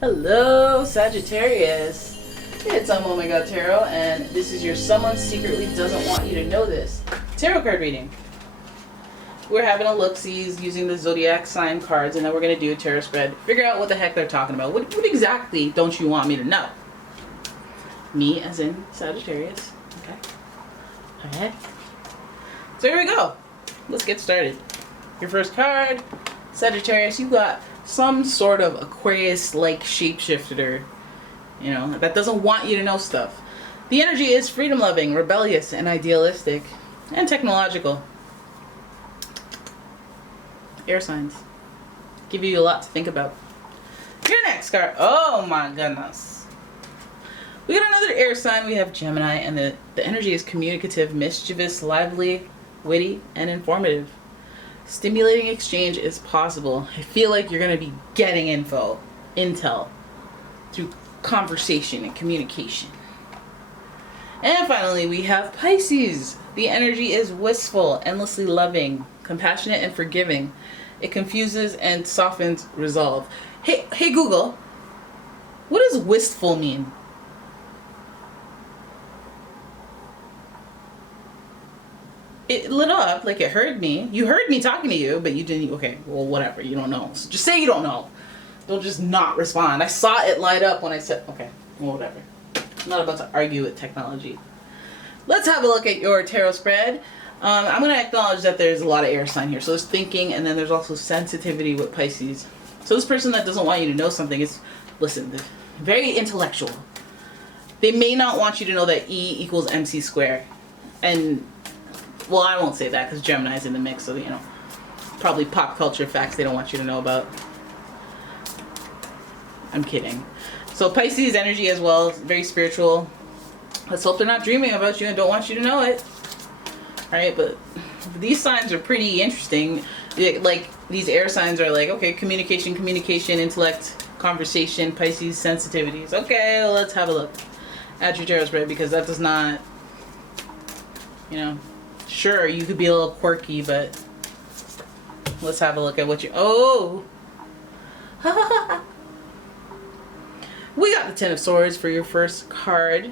Hello, Sagittarius. It's umomgtarot, and this is your someone secretly doesn't want you to know this tarot card reading. We're having a look-sees using the zodiac sign cards, and then we're going to do a tarot spread. Figure out what the heck they're talking about. What exactly don't you want me to know? Me, as in Sagittarius. Okay. Alright. So here we go. Let's get started. Your first card, Sagittarius, you got some sort of Aquarius-like shapeshifter, you know, that doesn't want you to know stuff. The energy is freedom-loving, rebellious, and idealistic, and technological. Air signs. Give you a lot to think about. Your next card. Oh my goodness. We got another air sign. We have Gemini, and the energy is communicative, mischievous, lively, witty, and informative. Stimulating exchange is possible. I feel like you're going to be getting intel, through conversation and communication. And finally, we have Pisces. The energy is wistful, endlessly loving, compassionate, and forgiving. It confuses and softens resolve. Hey Google, what does wistful mean? It lit up like it heard me. You heard me talking to you, but you didn't. Okay, well, whatever. You don't know. So just say you don't know. Don't just not respond. I saw it light up when I said, okay, well, whatever. I'm not about to argue with technology. Let's have a look at your tarot spread. I'm going to acknowledge that there's a lot of air sign here. So there's thinking, and then there's also sensitivity with Pisces. So this person that doesn't want you to know something is, listen, they're very intellectual. They may not want you to know that E equals MC squared. And well, I won't say that because Gemini's in the mix, so, you know, probably pop culture facts they don't want you to know about. I'm kidding. So Pisces energy as well, very spiritual. Let's hope they're not dreaming about you and don't want you to know it. Alright, but these signs are pretty interesting. Like, these air signs are like, okay, communication, intellect, conversation, Pisces, sensitivities. Okay, well, let's have a look at your tarot spread, because that does not, you know, sure, you could be a little quirky, but let's have a look at what you... Oh! We got the Ten of Swords for your first card.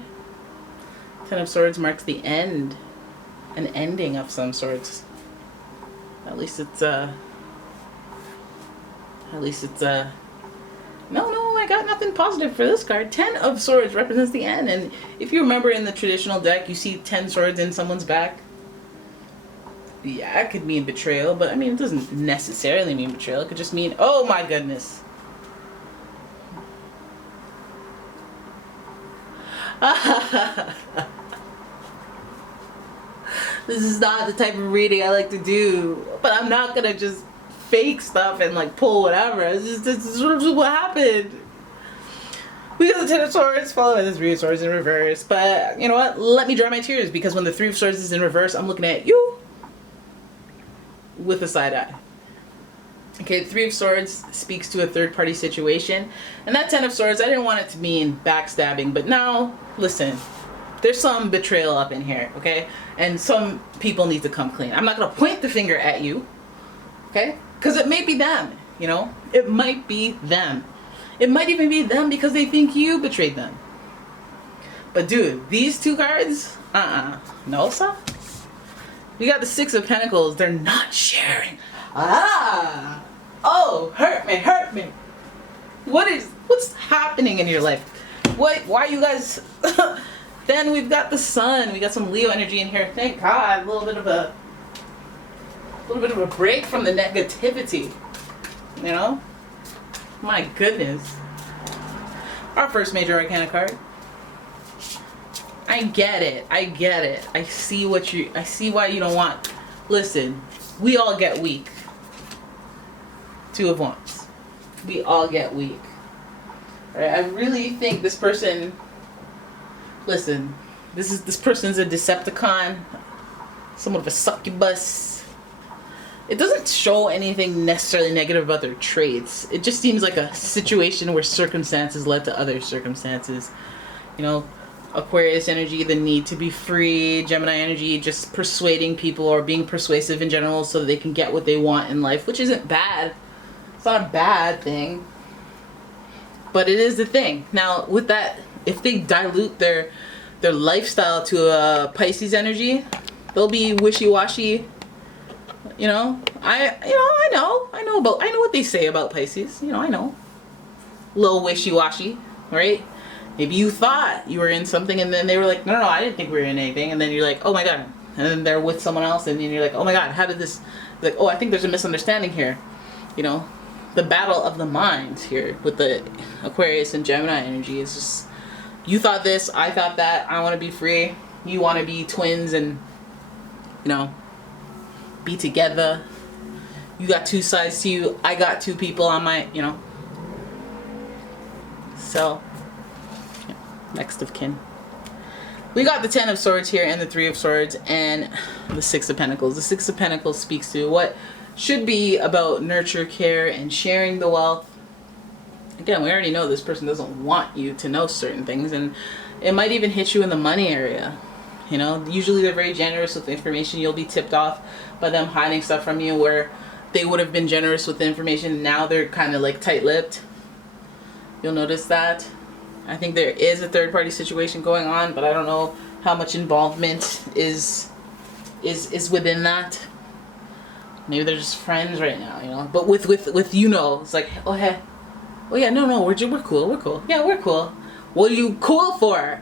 Ten of Swords marks the end. An ending of some sorts. At least it's, no, I got nothing positive for this card. Ten of Swords represents the end. And if you remember in the traditional deck, you see 10 swords in someone's back. Yeah, it could mean betrayal, but I mean, it doesn't necessarily mean betrayal. It could just mean, oh my goodness. This is not the type of reading I like to do, but I'm not gonna just fake stuff and like pull whatever. This is what happened. We got the Ten of Swords followed by the Three of Swords in reverse, but you know what? Let me dry my tears, because when the Three of Swords is in reverse, I'm looking at you with a side eye. Okay, the Three of Swords speaks to a third-party situation, and that Ten of Swords, I didn't want it to mean backstabbing, but now, listen, there's some betrayal up in here, okay? And some people need to come clean. I'm not going to point the finger at you, okay? Because it may be them, you know? It might be them. It might even be them because they think you betrayed them. But dude, these two cards, no, sir. We got the Six of Pentacles. They're not sharing. Oh, hurt me. What's happening in your life? Why you guys? Then we've got the Sun. We got some Leo energy in here. Thank God. A little bit of a break from the negativity. You know? My goodness. Our first major arcana card. I get it. I see why you don't want. Listen, we all get weak. Two of Wands. We all get weak. Right? I really think this person, listen, this person's a Decepticon, somewhat of a succubus. It doesn't show anything necessarily negative about their traits. It just seems like a situation where circumstances led to other circumstances. You know, Aquarius energy, the need to be free. Gemini energy, just persuading people or being persuasive in general so that they can get what they want in life, which isn't bad. It's not a bad thing. But it is the thing. Now, with that, if they dilute their lifestyle to a Pisces energy, they'll be wishy-washy. You know, I know what they say about Pisces. You know, I know. A little wishy-washy, right? Maybe you thought you were in something, and then they were like, no, I didn't think we were in anything. And then you're like, oh my God. And then they're with someone else, and then you're like, oh my God, how did this, like, oh, I think there's a misunderstanding here. You know, the battle of the minds here with the Aquarius and Gemini energy is just, you thought this, I thought that, I want to be free. You want to be twins and, you know, be together. You got two sides to you. I got two people on my, you know. So, yeah, next of kin. We got the Ten of Swords here and the Three of Swords and the Six of Pentacles. The Six of Pentacles speaks to what should be about nurture, care, and sharing the wealth. Again, we already know this person doesn't want you to know certain things, and it might even hit you in the money area. You know, usually they're very generous with information. You'll be tipped off by them hiding stuff from you where they would have been generous with the information. Now they're kind of like tight-lipped. You'll notice that. I think there is a third-party situation going on, but I don't know how much involvement is within that. Maybe they're just friends right now, you know. But with you know, it's like, oh hey, oh yeah, no, we're cool. Yeah, we're cool. What are you cool for?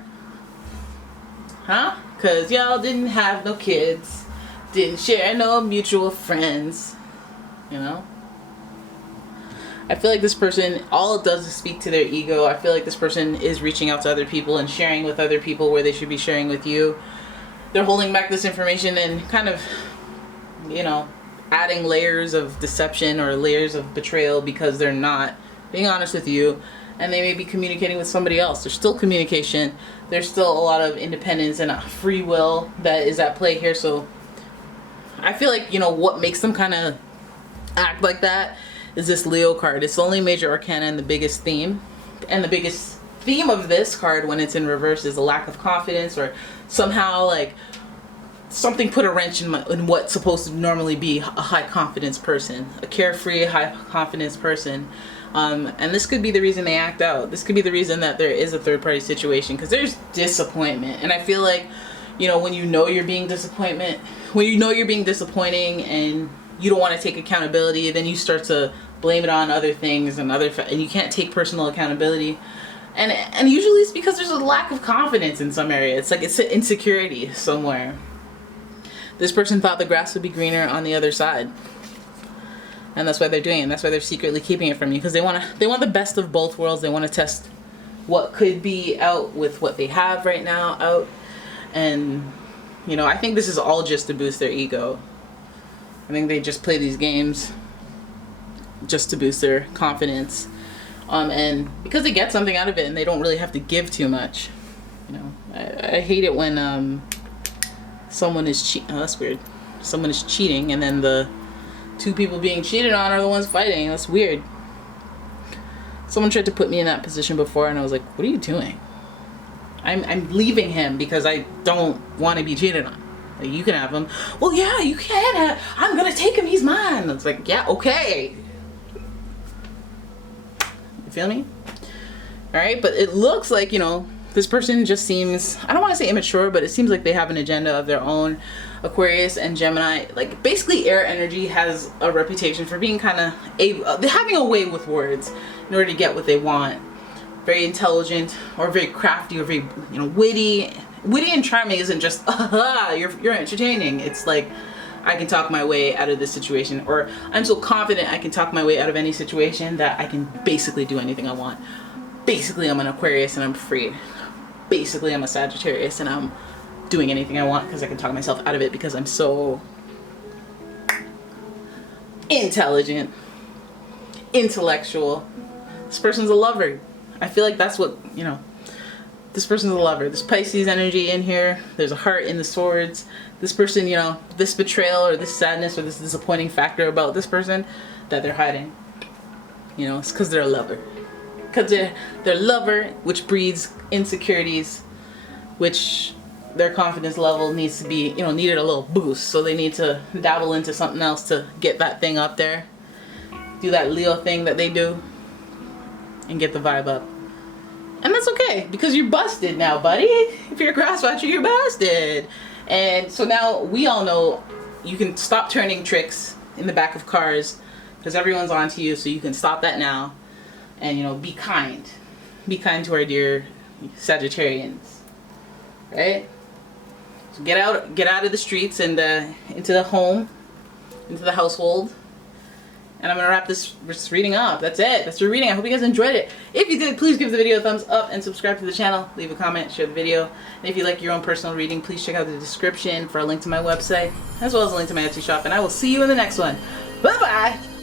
Huh? Cause y'all didn't have no kids, didn't share no mutual friends, you know. I feel like this person, all it does is speak to their ego. I feel like this person is reaching out to other people and sharing with other people where they should be sharing with you. They're holding back this information and kind of, you know, adding layers of deception or layers of betrayal because they're not being honest with you, and they may be communicating with somebody else. There's still communication. There's still a lot of independence and a free will that is at play here. So I feel like, you know, what makes them kind of act like that is this Leo card. It's the only major arcana and the biggest theme. And the biggest theme of this card when it's in reverse is a lack of confidence, or somehow like something put a wrench in what's supposed to normally be a high confidence person, a carefree, high confidence person. And this could be the reason they act out. This could be the reason that there is a third party situation, because there's disappointment. And I feel like, you know, when you know you're being disappointing and you don't want to take accountability, then you start to blame it on other things and you can't take personal accountability. And usually it's because there's a lack of confidence in some area. It's like it's an insecurity somewhere. This person thought the grass would be greener on the other side. And that's why they're doing it. And that's why they're secretly keeping it from you, because they want the best of both worlds. They want to test what could be out with what they have right now out. And, you know, I think this is all just to boost their ego. I think they just play these games just to boost their confidence. And because they get something out of it and they don't really have to give too much. You know, I hate it when someone is cheating. Oh, that's weird. Someone is cheating and then the two people being cheated on are the ones fighting. That's weird. Someone tried to put me in that position before and I was like, what are you doing? I'm leaving him because I don't want to be cheated on. Like, you can have him. Well, yeah, you can. I'm gonna take him. He's mine. It's like, yeah, okay. You feel me? All right, but it looks like, you know, this person just seems, I don't want to say immature, but it seems like they have an agenda of their own. Aquarius and Gemini, like basically air energy, has a reputation for being kind of having a way with words in order to get what they want. Very intelligent or very crafty or very, you know, witty. Witty and charming isn't just, you're entertaining. It's like, I can talk my way out of this situation, or I'm so confident I can talk my way out of any situation that I can basically do anything I want. Basically, I'm an Aquarius and I'm free. Basically, I'm a Sagittarius and I'm doing anything I want because I can talk myself out of it because I'm so intelligent, intellectual. This person's a lover. I feel like that's what, you know, this person's a lover. There's Pisces energy in here. There's a heart in the swords. This person, you know, this betrayal or this sadness or this disappointing factor about this person that they're hiding. You know, it's because they're a lover. Because they're a lover, which breeds insecurities, which their confidence level needs to be, you know, needed a little boost. So they need to dabble into something else to get that thing up there. Do that Leo thing that they do. and get the vibe up. And that's okay, because you're busted now, buddy. If you're a grass watcher, you're busted. And so now we all know you can stop turning tricks in the back of cars, because everyone's onto you, so you can stop that now. And, you know, be kind. Be kind to our dear Sagittarians. Right? So get out of the streets and into the home, into the household. And I'm going to wrap this reading up. That's it. That's your reading. I hope you guys enjoyed it. If you did, please give the video a thumbs up and subscribe to the channel. Leave a comment, share the video. And if you like your own personal reading, please check out the description for a link to my website, as well as a link to my Etsy shop. And I will see you in the next one. Bye-bye!